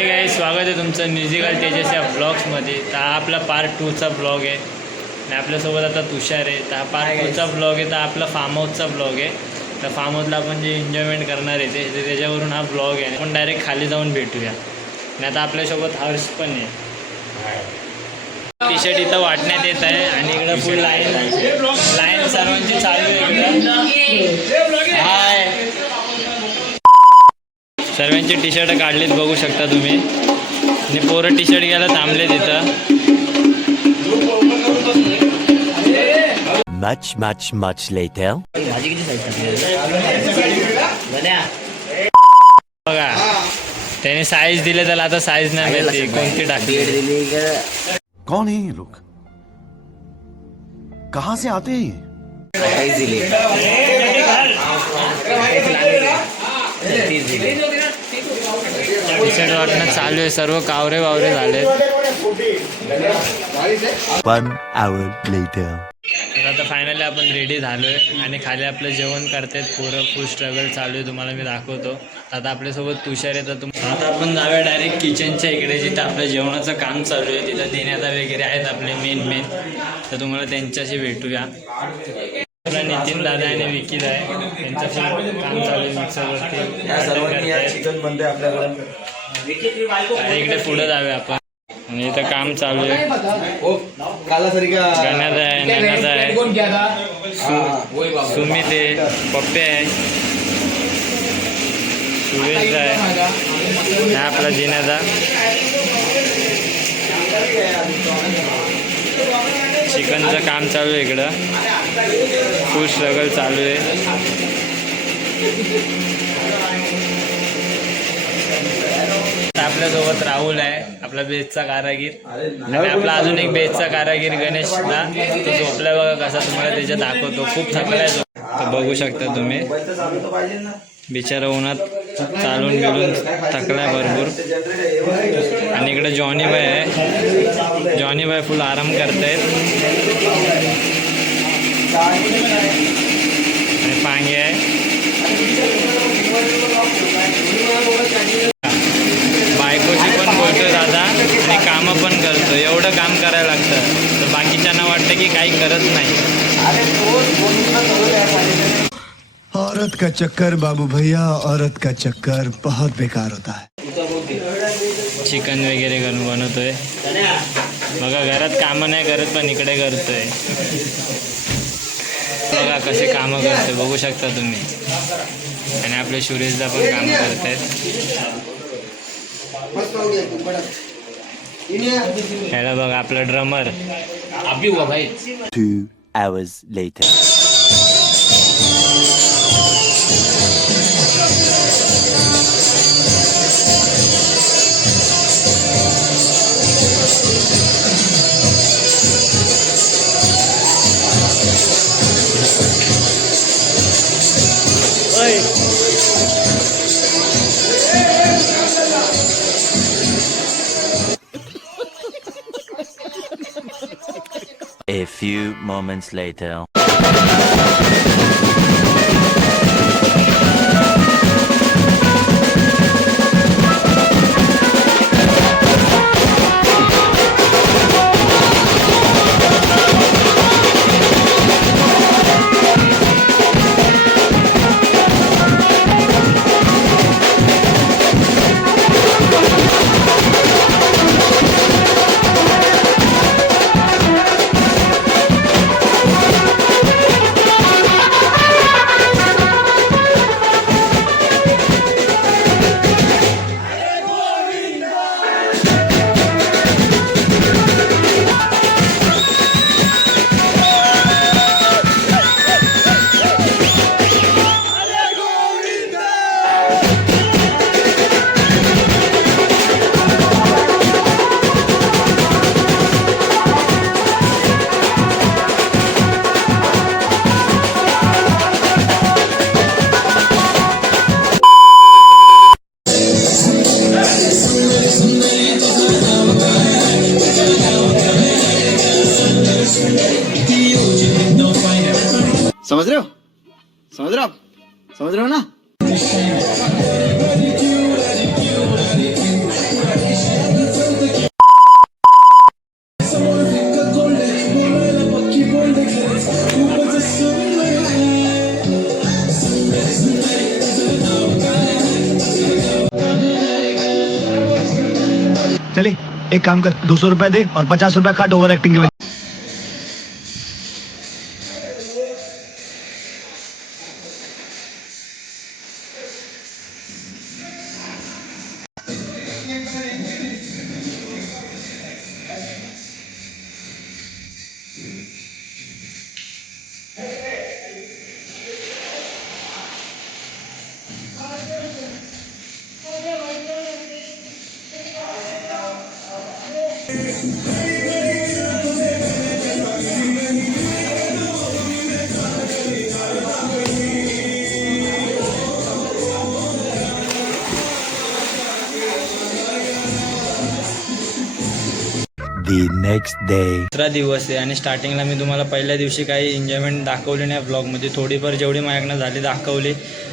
स्वागत आहे तुमचं म्युझिकल तेजस या ब्लॉग्समध्ये. तर हा आपला पार्ट 2चा ब्लॉग आहे आणि आपल्यासोबत आता तुषार आहे. तर हा पार्ट 2चा ब्लॉग आहे. तर आपला फार्म हाऊसचा ब्लॉग आहे. तर फार्म हाऊसला आपण जे एन्जॉयमेंट करणार आहे ते त्याच्यावरून हा ब्लॉग आहे. आपण डायरेक्ट खाली जाऊन भेटूया. आणि आता आपल्यासोबत हर्ष पण आहे. टी शर्ट इथं वाटण्यात येत आहे आणि इकडं फुल लाईन सर्वांची चालू आहे. हाय, सर्वांचे टी शर्ट काढलेत बघू शकता तुम्ही. आणि पोरं टी शर्ट घ्यायला थांबले तिथं. Much later. बघा त्याने साईज दिले, त्याला आता साईज नाही माहिती कोणती टाकली. कौन है ये लोग? कहाँ से आते हैं? टी शर्ट वाटणं चालू आहे. सर्व कावरे वावरे झाले. 1 hour later. तर आता फायनली आपण रेडी झालो आहे आणि खाली आपलं जेवण करतात पोरं. फुल स्ट्रगल चालू आहे, तुम्हाला मी दाखवतो. आता आपल्यासोबत तुषार आहे. तर आता आपण जाऊया डायरेक्ट किचनच्या इकडे, जिथं आपलं जेवणाचं काम चालू आहे. तिथं देण्यात वगैरे आहेत आपले मेन. तर तुम्हाला त्यांच्याशी भेटूया. आपला नितीन दादा आणि विकीद आहे, त्यांचं काम चालू आहे मिक्सरवरती. चिकन बनते आपल्याकडे. इकडे पुढे जाऊया आपण. आणि इथं काम चालू आहे. गण्यात आहे, नैनात आहे, सुमित आहे, पप्पे आहे, सुरेश आहे, हा आपला जिन्याचा. चिकनचं काम चालू आहे इकडं. फुल स्ट्रगल चालू आहे. आपल्यासोबत राहुल आहे, आपला बेसचा कारागीर. आणि आपला अजून एक बेसचा कारागीर गणेशला. तो झोपलाय बघा कसा, तुम्हाला त्याच्यात दाखवतो. खूप थकलाय तर बघू शकता तुम्ही. बिचारा उन्हात चालून गेलून थकलाय भरपूर. आणि इकडे जॉनी बाय आहे. जॉनी बाय फुल आराम करतायत. आणि पांगे आहे. बायकोशी पण बोलतोय दादा आणि कामं पण करतो. एवढं काम करायला लागतं तर बाकीच्यांना वाटतं की काही करत नाही. औरत का चक्कर बाबू भैया, औरत का चक्कर बहुत बेकार होता है. चिकन वगैरे बनवतोय बघा. घरात कामं नाही करत पण इकडे करतोय बघा कसे कामं करतोय बघू शकता तुम्ही. आणि आपले सुरेशदा पण कामं करत आहेत. ह्याला बघा आपला drummer. 2 hours later. A few moments later. समझ रहे हो आप? समझ रहे हो ना? चले एक काम कर, 200 रुपया दे और 50 रुपया काट ओवर एक्टिंग के वजह। The next day. दुसरा दिवस आहे आणि स्टार्टिंगला मी तुम्हाला पहिल्या दिवशी काही एन्जॉयमेंट दाखवली नाही ब्लॉगमध्ये. थोडीफार जेवढी माझ्याकडनं झाली दाखवली,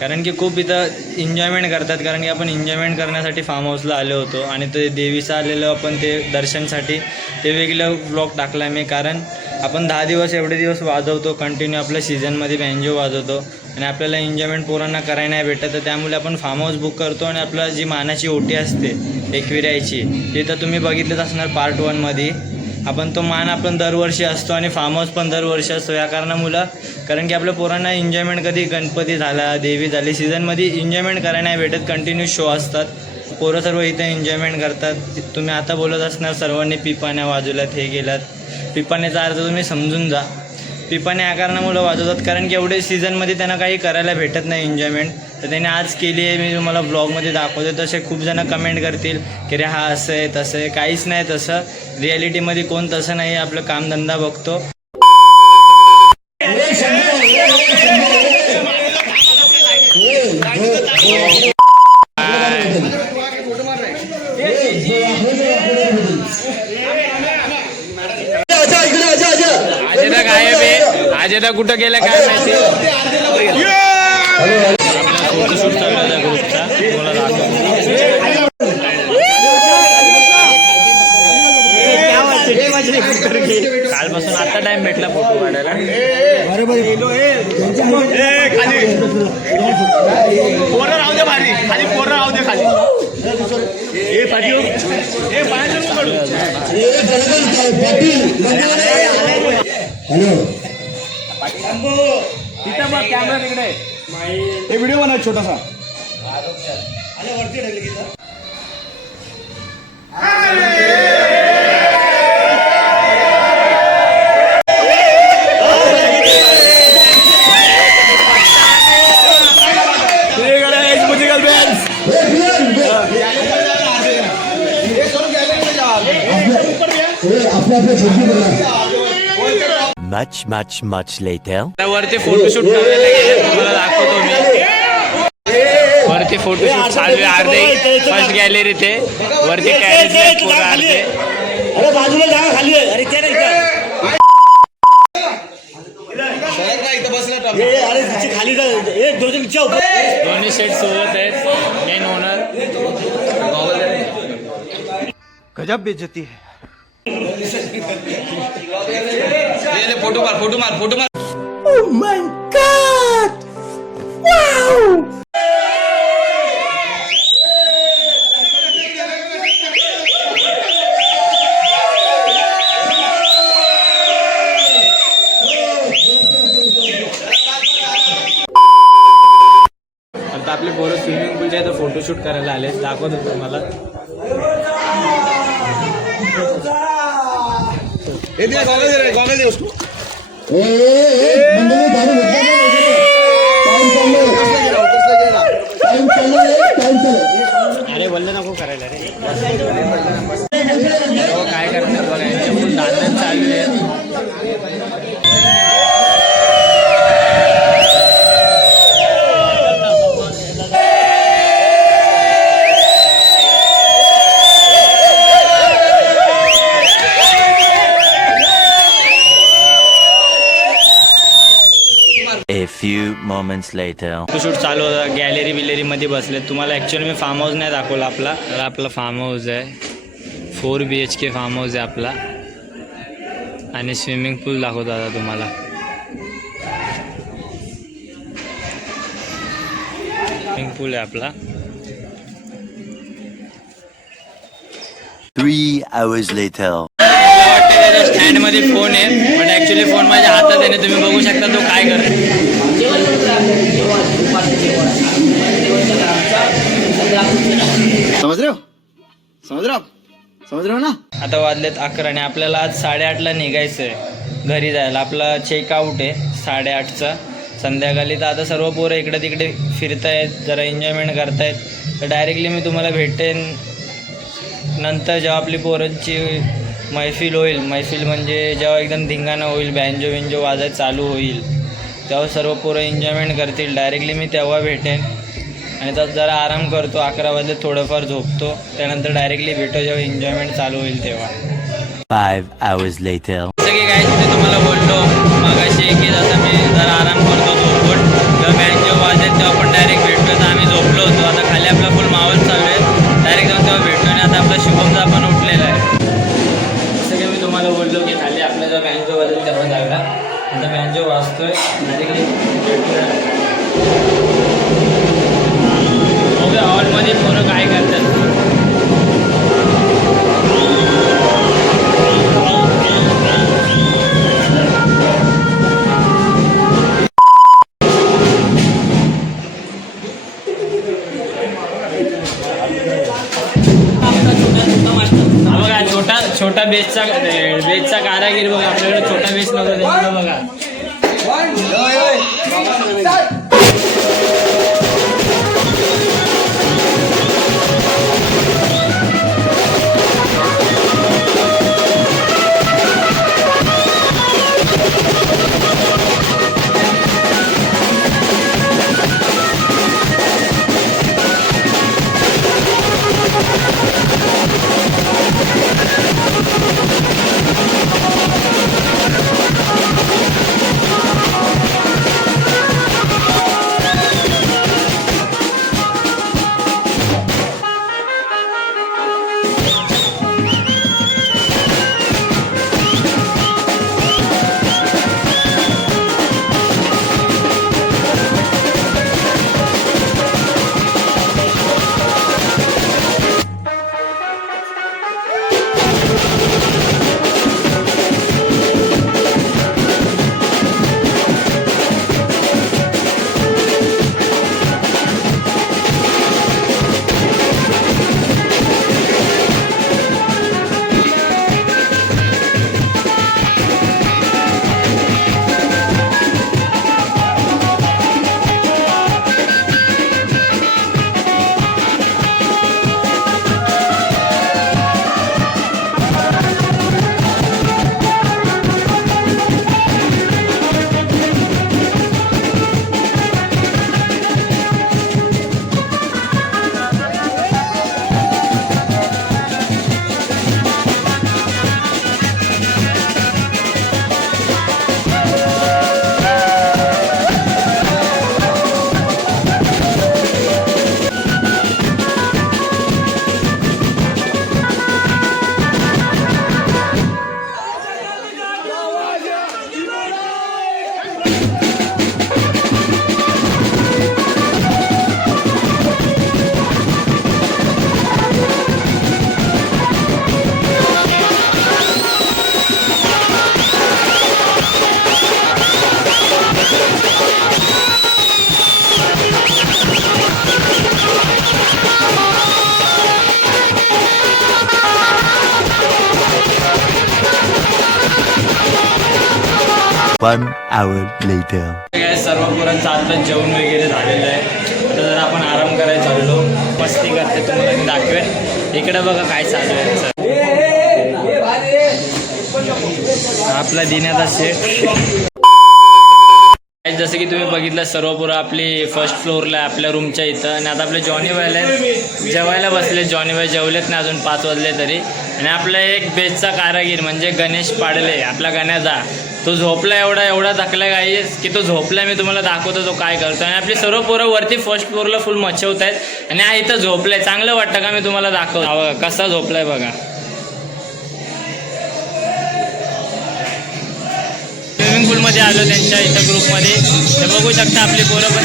कारण की खूप इथं एन्जॉयमेंट करतात. कारण की आपण एन्जॉयमेंट करण्यासाठी फार्म हाऊसला आलो होतो आणि ते देवीचं आलेलो आपण ते दर्शनसाठी ते वेगळं ब्लॉग टाकला मी. कारण आपण 10 दिवस एवढे दिवस वाजवतो कंटिन्यू, आपल्या सीझनमध्ये बँजो वाजवतो आणि आपल्याला एन्जॉयमेंट पोरांना करायला नाही भेटत. तर त्यामुळे आपण फार्म हाऊस बुक करतो आणि आपला जी मानाची ओटी असते एकविरायची, ती तर तुम्ही बघितलंच असणार पार्ट 1मध्ये. आपण तो मान आपण दरवर्षी असतो आणि फार्म हाऊस पण दरवर्षी असतो या कारणामुळं. कारण की आपल्या पोरांना एन्जॉयमेंट कधी गणपती झाला, देवी झाली, सीझनमध्ये एन्जॉयमेंट करायला नाही भेटत. कंटिन्यू शो असतात, पोरं सर्व इथं एन्जॉयमेंट करतात. तुम्ही आता बोलत असणार सर्वांनी पिपाण्या वाजवल्यात, हे गेलात. पिपाण्याचा अर्थ तुम्ही समजून जा. पिपाने या कारणामुळं वाजवतात कारण की एवढे सीझनमध्ये त्यांना काही करायला भेटत नाही एन्जॉयमेंट. तर त्याने आज केली आहे, मी तुम्हाला ब्लॉगमध्ये दाखवतो. तसे खूप जण कमेंट करतील की रे हा असं आहे तसं आहे. काहीच नाही तसं. रिॲलिटीमध्ये कोण तसं नाही, आपलं कामधंदा बघतो. आजेदा गायब आहे, आजेदा कुठं गेला काय माहिती. फोटोशूट चालू आहे ग्रुपचा, तुम्हाला दाखवतो. कालपासून आता टाइम भेटला फोटो काढायला. व्हिडिओ बनव छोटासा. Much later. वरती फोटोशूट करायला गेले, तुम्हाला दाखवतो मी. वरती फोटोशूट चालू आहे अर्धे, फर्स्ट गॅलरी ते वरती कॅरेज पूर्ण अर्धे. अरे बाजूला जागा खाली आहे. अरे त्या नाही अरे खाली दोन्ही सेट सोबत आहेत. मेन ओनर गजब बेइज्जती है. फोटो मार फोटो मार फोटो मार. आता आपले पोरं स्विमिंग पूलच्या इथं फोटोशूट करायला आले, दाखवतो तुम्हाला. गॉगल दे उसको. अरे बोललं नको करायला रे. काय करणार बघा, यांच्या पण दांडन चालू आहे. A few moments later. Photoshoot चालू होता, गॅलरी बिलेरीमध्ये बसले. तुम्हाला ॲक्च्युअली मी फार्म हाऊस नाही दाखवला आपला. तर आपला फार्म हाऊस आहे, 4 BHK फार्म हाऊस आहे आपला. आणि स्विमिंग पूल दाखवतो आता तुम्हाला. स्विमिंग पूल आहे आपला. 3 hours later. वाटतं त्याच्या स्टँडमध्ये फोन आहे, पण ॲक्च्युली फोन माझ्या हातात आहे. तुम्ही बघू शकता तो काय करतो. समझ रहे हो ना. आता वाजलेत 11 आणि आपल्याला आज 8:30ला निघायचं आहे घरी जायला. आपला चेकआउट आहे 8:30चा संध्याकाळी. तर आता सर्व पोरं इकडे तिकडे फिरतायत, जरा एन्जॉयमेंट करतायत. तर डायरेक्टली मी तुम्हाला भेटेन नंतर जेव्हा आपली पोरांची मैफिल होईल. मैफिल म्हणजे जेव्हा एकदम धिंगाणा होईल, बँजो विंजो वाजायला चालू होईल, तेव्हा सर्व पोरं एन्जॉयमेंट करतील. डायरेक्टली मी तेव्हा भेटेन. आणि तर जरा आराम करतो, 11 वाजले थोडंफार झोपतो. त्यानंतर डायरेक्टली भेटो जेव्हा एन्जॉयमेंट चालू होईल तेव्हा. 5 hours later. जसं की काय मी तुम्हाला बोललो मगाशी की जसं मी जरा आराम करतो झोपून, जेव्हा बँड जेव्हा वाजेल तेव्हा आपण डायरेक्ट भेटतो. तर आम्ही झोपलो होतो, आता खाली आपला फुल मावल चालू आहे. डायरेक्ट जाऊन तेव्हा भेटतो. आणि आता आपला शुभमचा आपण उठलेला आहे. जसं की मी तुम्हाला बोललो की खाली आपला जेव्हा बँड जेव्हा वाजेल तेव्हा जागा. आता बँड जेव्हा वाजतोय डायरेक्टली भेटूया. बघूया हॉलमध्ये पोरं काय करतात. बघा छोटा बेसचा कारागीर बघा. आपल्याकडे छोटा बेस नको त्यांना बघा. One hour later. काय सर्व पोरांचं आता जेवण वगैरे झालेलं आहे. आता जर आपण आराम करायला चाललो, मस्ती करते तुम्हाला मी दाखवेन. इकडे बघा काय चालू आहे. आपला दिनाचा सेट. जसं की तुम्ही बघितलं सर्व पोरं आपली फर्स्ट फ्लोअरला आपल्या रूमच्या इथं. आणि आता आपले जॉनी भाईला जेवायला बसले. जॉनी भाई जेवलेत ना अजून 5 वाजले तरी. आणि आपला एक बेसचा कारागीर म्हणजे गणेश पाडले आपला गण्याचा, तो झोपला एवढा थकला गाईस की तो झोपला. मी तुम्हाला दाखवतो तो काय करतो. आणि आपली सर्व पोरं वरती फर्स्ट फ्लोअरला फुल मच्छवत आहेत. आणि हा इथं झोपलाय. चांगलं वाटतं का मी तुम्हाला दाखवतो कसा झोपलाय बघा. स्विमिंग पूलमध्ये आलो त्यांच्या इथं ग्रुपमध्ये. तर बघू शकता आपली पोरं पण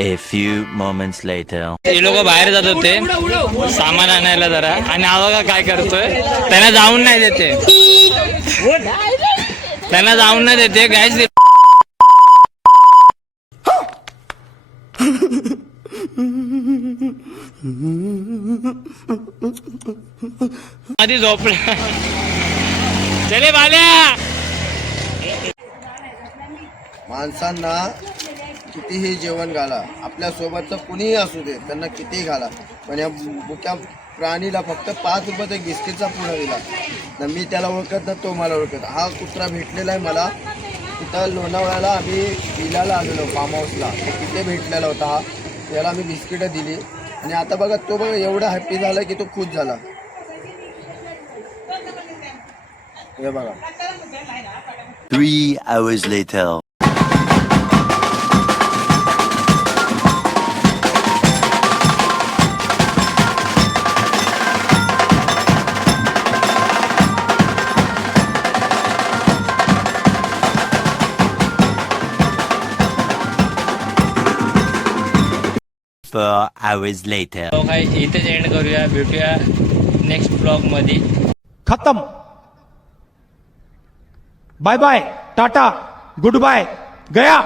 A few moments later. हे लोक बाहेर जात होते सामान आणायला जरा, आणि हा बघा काय करतोय, त्यांना जाऊन नाही देते, त्यांना जाऊन नाही देते गाईज. आधी झोपला चले बाल्या. माणसांना कितीही जेवण घाला, आपल्या सोबतचं कुणीही असू दे, त्यांना कितीही घाला, पण या मुक्या प्राणीला फक्त 5 रुपयाचा बिस्किटचा पुडा दिला ना. मी त्याला ओळखत ना तो मला ओळखत. हा कुत्रा भेटलेला आहे मला तिथं लोणावळ्याला, आम्ही विलाला आलेलो फार्म हाऊसला, तिथे भेटलेला होता हा. त्याला आम्ही बिस्किटं दिली आणि आता बघा तो बघा एवढा हॅप्पी झाला की तो खुश झाला. हे बघा. 3 hours later. Four hours later. Blog आहे इथेच एंड करूया, भेटूया नेक्स्ट ब्लॉग मध्ये. खत्म. Bye bye, tata, goodbye, गया.